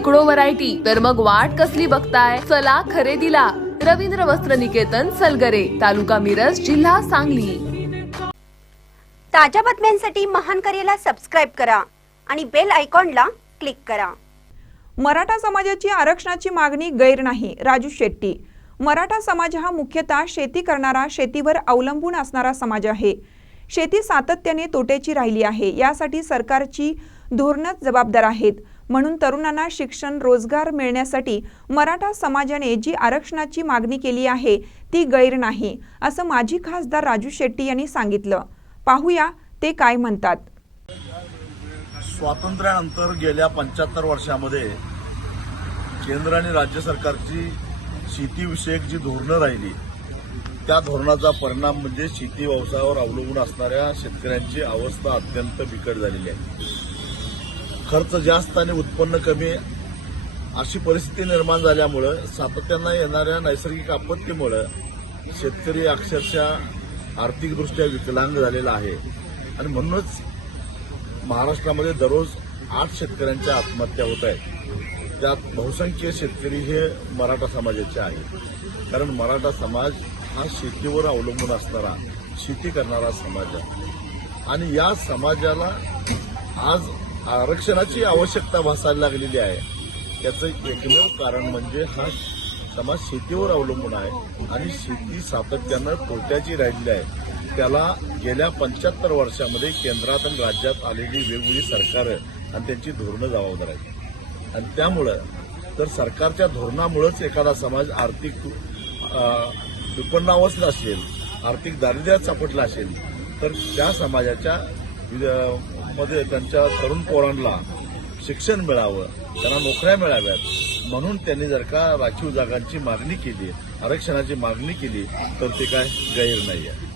शेकडो व्हरायटी तर मग वाट कसली बघताय? चला खरेदीला. रवींद्र वस्त्र निकेतन सलगरे तालुका मिरज जिल्हा सांगली. ताज्या बातम्यांसाठी महान करेला सबस्क्राईब करा आणि बेल आयकॉनला क्लिक करा. मराठा समाजाची आरक्षणाची मागणी गैर नाही राजू शेट्टी. मराठा समाज हा मुख्यतः शेती करणारा शेतीवर अवलंबून असणारा समाज आहे. शेती सातत्याने तोट्याची राहिली आहे. यासाठी सरकारची धोरणच जबाबदार आहेत. म्हणून तरुणांना शिक्षण रोजगार मिळण्यासाठी मराठा समाजाने जी आरक्षणाची मागणी केली आहे ती गैर नाही असं माजी खासदार राजू शेट्टी यांनी सांगितलं. पाहूया ते काय म्हणतात. स्वातंत्र्यानंतर गेल्या पंच्याहत्तर वर्षामध्ये केंद्र आणि राज्य सरकारची शेतीविषयक जी धोरणं राहिली त्या धोरणाचा परिणाम म्हणजे शेती व्यवसायावर अवलंबून असणाऱ्या शेतकऱ्यांची अवस्था अत्यंत बिकट झालेली आहे. खर्च जास्त आणि उत्पन्न कमी अशी परिस्थिती निर्माण झाल्यामुळं सातत्यानं येणाऱ्या नैसर्गिक आपत्तीमुळं शेतकरी अक्षरशः आर्थिकदृष्ट्या विकलांग झालेला आहे. आणि म्हणूनच महाराष्ट्रामध्ये दररोज आठ शेतकऱ्यांच्या आत्महत्या होत आहेत. त्यात बहुसंख्य शेतकरी हे मराठा समाजाचे आहेत. कारण मराठा समाज हा शेतीवर अवलंबून असणारा शेती करणारा समाज आहे. आणि या समाजाला आज आरक्षणाची आवश्यकता भासायला लागलेली आहे. त्याचं एकमेव कारण म्हणजे हा समाज शेतीवर अवलंबून आहे आणि शेती सातत्यानं तोट्याची राहिलेली आहे. त्याला गेल्या पंच्याहत्तर वर्षामध्ये केंद्रात आणि राज्यात आलेली वेगवेगळी सरकारं आणि त्यांची धोरणं जबाबदार आहेत. आणि त्यामुळं तर सरकारच्या धोरणामुळेच एखादा समाज आर्थिक अं, विपन्नावस्था असेल आर्थिक दारिद्र्यात सापडला असेल तर त्या समाजाच्या मध्ये त्यांच्या तरुण पोरांना शिक्षण मिळावं त्यांना नोकऱ्या मिळाव्यात म्हणून त्यांनी जर का राखीव जागांची मागणी केली आरक्षणाची मागणी केली तर ते काय गैर नाही आहे